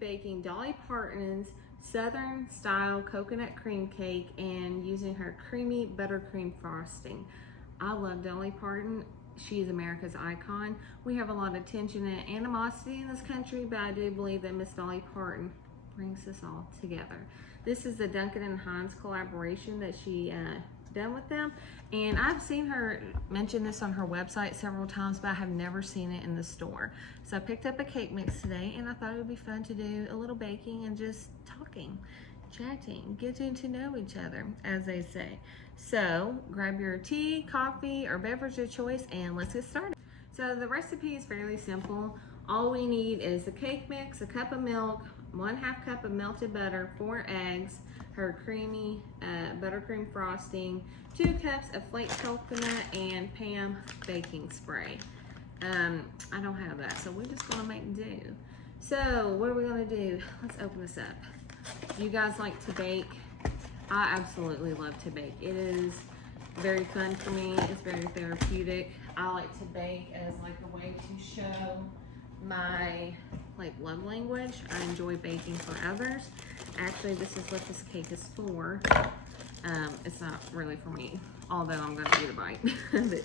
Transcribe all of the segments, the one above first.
baking Dolly Parton's Southern style coconut cream cake and using her creamy buttercream frosting. I love Dolly Parton. She is America's icon. We have a lot of tension and animosity in this country, but I do believe that Miss Dolly Parton brings us all together. This is the Duncan and Hines collaboration that she done with them, and I've seen her mention this on her website several times, but I have never seen it in the store. So I picked up a cake mix today, and I thought it would be fun to do a little baking and just talking, chatting, getting to know each other, as they say. So grab your tea, coffee, or beverage of choice, and let's get started. So the recipe is fairly simple. All we need is a cake mix, a cup of milk, 1/2 cup of melted butter, 4 eggs, her creamy buttercream frosting, 2 cups of flaked coconut, and Pam baking spray. I don't have that, so we're just gonna make do. So what are we gonna do? Let's open this up. Do you guys like to bake? I absolutely love to bake. It is very fun for me. It's very therapeutic. I like to bake as like a way to show my love language. I enjoy baking for others. Actually, this is what this cake is for. It's not really for me, although I'm gonna eat a bite.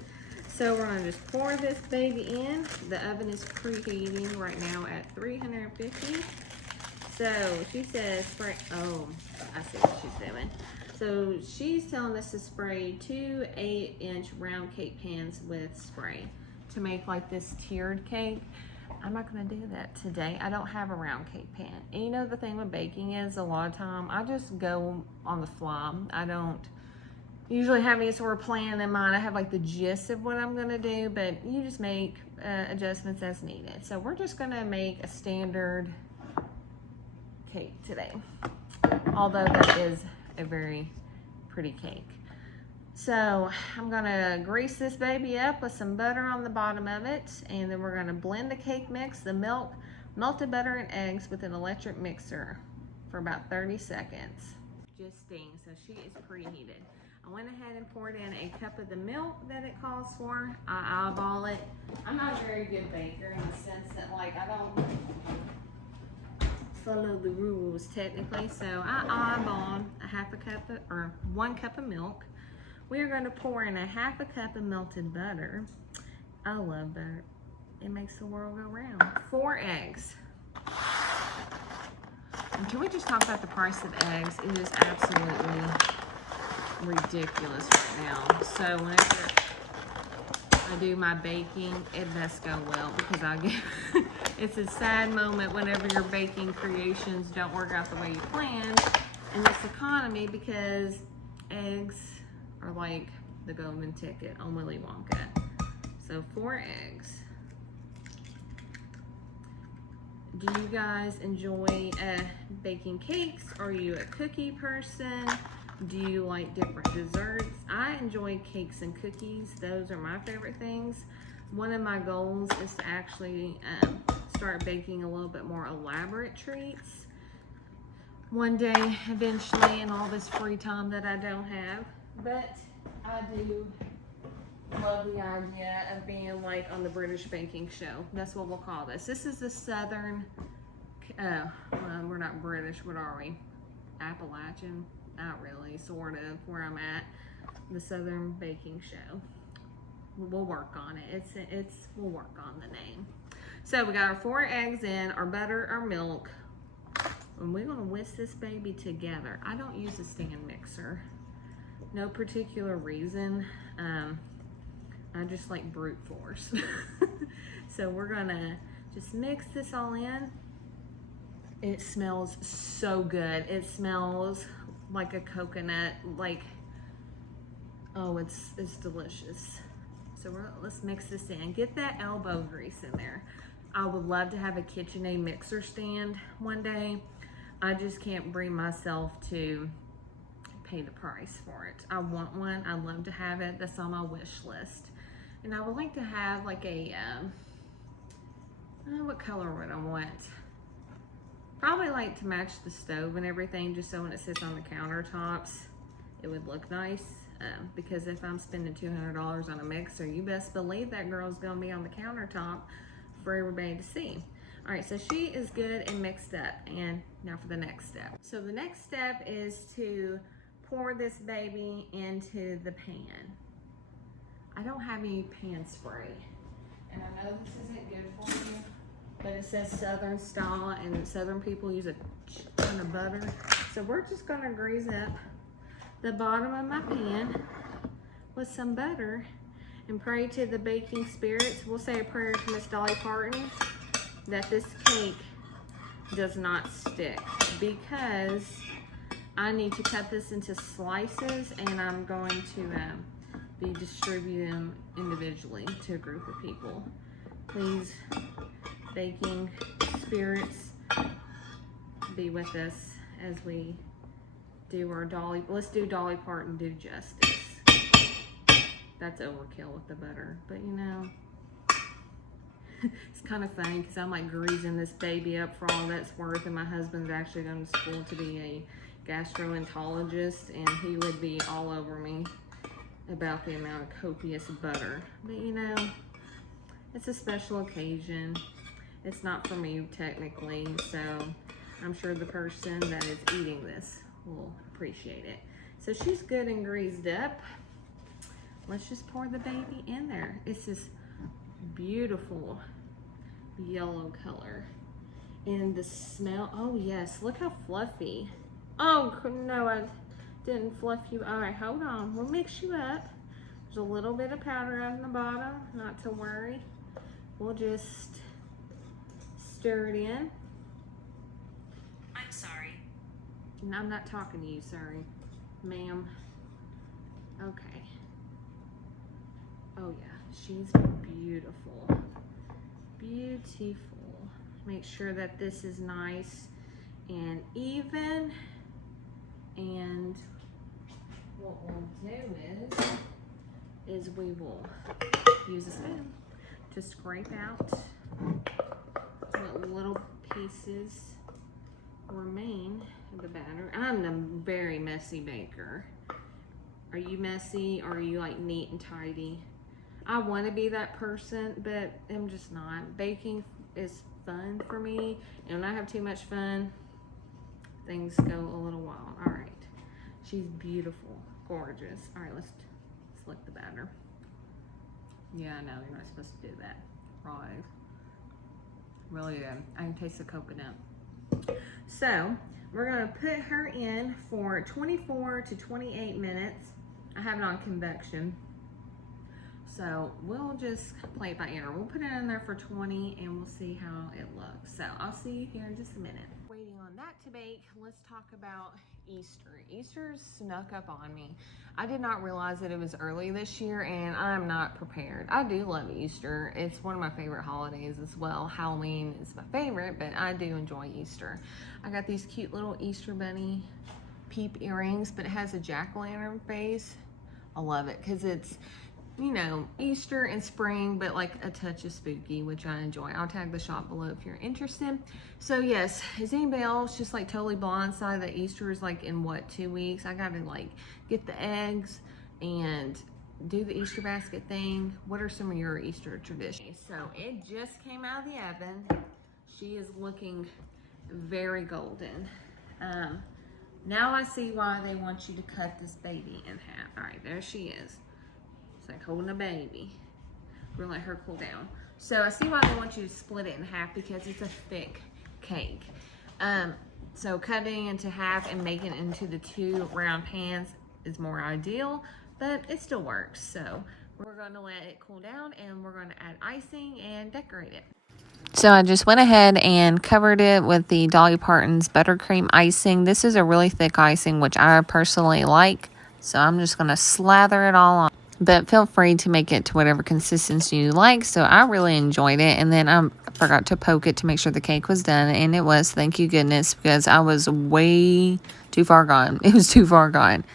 So we're gonna just pour this baby in. The oven is preheating right now at 350. So she says spray, oh, I see what she's doing. So she's telling us to spray 2 8-inch round cake pans with spray to make like this tiered cake. I'm not gonna do that today. I don't have a round cake pan. And you know the thing with baking is a lot of time I just go on the fly. I don't usually have any sort of plan in mind. I have like the gist of what I'm gonna do, but you just make adjustments as needed. So we're just gonna make a standard cake today, although that is a very pretty cake. So I'm gonna grease this baby up with some butter on the bottom of it, and then we're gonna blend the cake mix, the milk, melted butter, and eggs with an electric mixer for about 30 seconds. Just steam, so she is preheated. I went ahead and poured in a cup of the milk that it calls for. I eyeball it. I'm not a very good baker in the sense that I don't follow the rules technically, so I eyeball a 1/2 cup of, or 1 cup of milk. We are going to pour in a 1/2 cup of melted butter. I love butter. It makes the world go round. 4 eggs. And can we just talk about the price of eggs? It is absolutely ridiculous right now. So whenever I do my baking, it best go well, because I get it's a sad moment whenever your baking creations don't work out the way you planned in this economy, because eggs are like the golden ticket on Willy Wonka. So 4 eggs. Do you guys enjoy baking cakes? Are you a cookie person? Do you like different desserts? I enjoy cakes and cookies. Those are my favorite things. One of my goals is to actually start baking a little bit more elaborate treats one day, eventually, in all this free time that I don't have. But I do love the idea of being like on the British baking show. That's what we'll call this. This is the Southern, well, we're not British, what are we? Appalachian? Not really, sort of, where I'm at. The Southern baking show. We'll work on it. We'll work on the name. So we got our 4 eggs in, our butter, our milk, and we're gonna whisk this baby together. I don't use a stand mixer. No particular reason. I just like brute force. So we're gonna just mix this all in. It smells so good. It smells like a coconut, oh, it's delicious. So let's mix this in. Get that elbow grease in there. I would love to have a KitchenAid mixer stand one day. I just can't bring myself to pay the price for it. I want one. I'd love to have it. That's on my wish list. And I would like to have like a, what color would I want? Probably like to match the stove and everything, just so when it sits on the countertops, it would look nice. Because if I'm spending $200 on a mixer, you best believe that girl's gonna be on the countertop for everybody to see. All right, so she is good and mixed up. And now for the next step. So the next step is to pour this baby into the pan. I don't have any pan spray. And I know this isn't good for you, but it says Southern style, and Southern people use a ton of butter. So we're just gonna grease up the bottom of my pan with some butter and pray to the baking spirits. We'll say a prayer to Miss Dolly Parton that this cake does not stick, because I need to cut this into slices and I'm going to be distributing them individually to a group of people. Please, baking spirits, be with us as we do our Dolly. Let's do Dolly Parton do justice. That's overkill with the butter, but you know, it's kind of funny because I'm like greasing this baby up for all that's worth, and my husband's actually going to school to be a gastroenterologist, and he would be all over me about the amount of copious butter. But you know, it's a special occasion. It's not for me technically, so I'm sure the person that is eating this will appreciate it. So she's good and greased up. Let's just pour the baby in there. It's this beautiful yellow color. And the smell, oh yes, look how fluffy. Oh no, I didn't fluff you. All right, hold on, we'll mix you up. There's a little bit of powder on the bottom, not to worry. We'll just stir it in. I'm sorry. No, I'm not talking to you, sorry, ma'am. Okay. Oh yeah, she's beautiful. Beautiful. Make sure that this is nice and even. And what we'll do is we will use a spoon to scrape out what little pieces remain of the batter. I'm a very messy baker. Are you messy, or are you like neat and tidy? I want to be that person, but I'm just not. Baking is fun for me, and when I have too much fun, things go a little wild. All right, she's beautiful, gorgeous. All right, let's lick the batter. Yeah, I know, you're not supposed to do that. Right. Really good. I can taste the coconut. So we're gonna put her in for 24 to 28 minutes. I have it on convection. So we'll just play it by ear. We'll put it in there for 20 and we'll see how it looks. So I'll see you here in just a minute. Waiting on that to bake, let's talk about Easter. Easter snuck up on me. I did not realize that it was early this year, and I'm not prepared. I do love Easter. It's one of my favorite holidays as well. Halloween is my favorite, but I do enjoy Easter. I got these cute little Easter bunny peep earrings, but it has a jack-o'-lantern face. I love it because it's, you know, Easter and spring, but like a touch of spooky, which I enjoy. I'll tag the shop below if you're interested. So yes, is anybody else just like totally blindsided that Easter is like in what, 2 weeks? I gotta like get the eggs and do the Easter basket thing. What are some of your Easter traditions? So it just came out of the oven. She is looking very golden. Now I see why they want you to cut this baby in half. All right, there she is. It's like holding a baby. We're gonna let her cool down. So I see why they want you to split it in half, because it's a thick cake. So cutting into half and making it into the 2 round pans is more ideal, but it still works. So we're gonna let it cool down and we're gonna add icing and decorate it. So I just went ahead and covered it with the Dolly Parton's buttercream icing. This is a really thick icing, which I personally like. So I'm just going to slather it all on. But feel free to make it to whatever consistency you like. So I really enjoyed it. And then I forgot to poke it to make sure the cake was done. And it was, thank you goodness, because I was way too far gone. It was too far gone.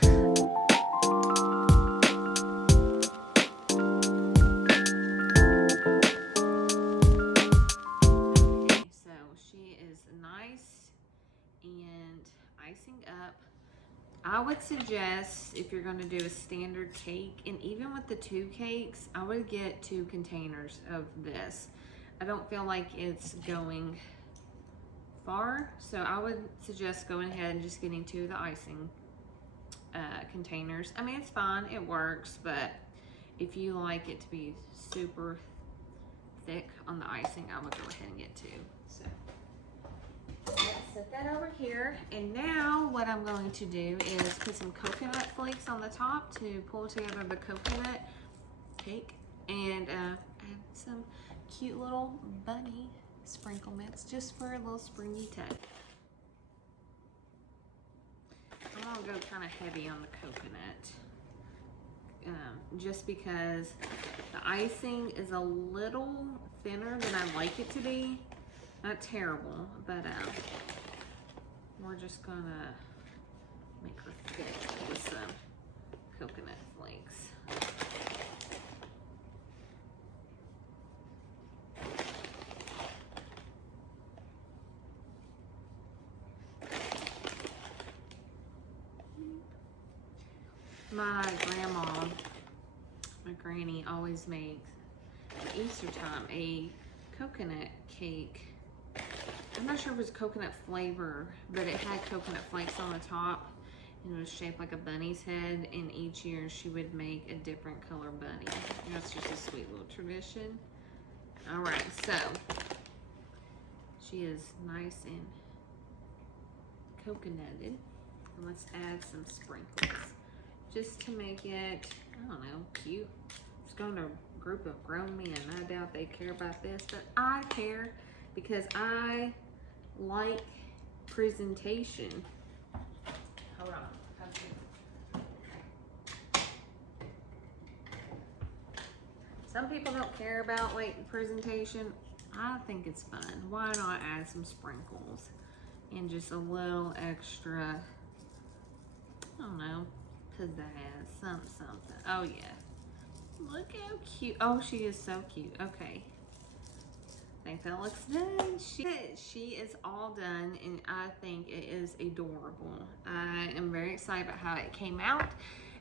I would suggest, if you're going to do a standard cake, and even with the 2 cakes, I would get 2 containers of this. I don't feel like it's going far, so I would suggest going ahead and just getting 2 of the icing containers. I mean, it's fine, it works, but if you like it to be super thick on the icing, I would go ahead and get 2. So let's set that over here. And now what I'm going to do is put some coconut flakes on the top to pull together the coconut cake, and add some cute little bunny sprinkle mix just for a little springy touch. I'm gonna go kind of heavy on the coconut, just because the icing is a little thinner than I like it to be. Not terrible, but we're just gonna make her thick with some coconut flakes. My grandma, my granny, always makes at Easter time a coconut cake. I'm not sure if it was coconut flavor, but it had coconut flakes on the top, and it was shaped like a bunny's head, and each year she would make a different color bunny. And that's just a sweet little tradition. All right, so she is nice and coconutted. And let's add some sprinkles just to make it, I don't know, cute. It's going to a group of grown men. I doubt they care about this, but I care because I like presentation. Hold on. Some people don't care about like presentation. I think it's fun. Why not add some sprinkles and just a little extra, I don't know, pizzazz, something. Oh yeah. Look how cute. Oh, she is so cute. Okay. I think that looks done. She is all done, and I think it is adorable. I am very excited about how it came out.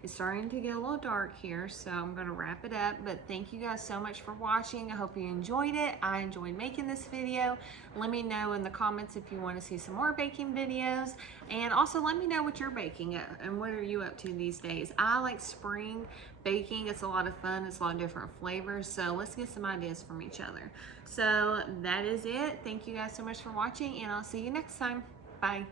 It's starting to get a little dark here, so I'm going to wrap it up. But thank you guys so much for watching. I hope you enjoyed it. I enjoyed making this video. Let me know in the comments if you want to see some more baking videos. And also let me know what you're baking and what are you up to these days. I like spring baking. It's a lot of fun. It's a lot of different flavors. So let's get some ideas from each other. So that is it. Thank you guys so much for watching, and I'll see you next time. Bye.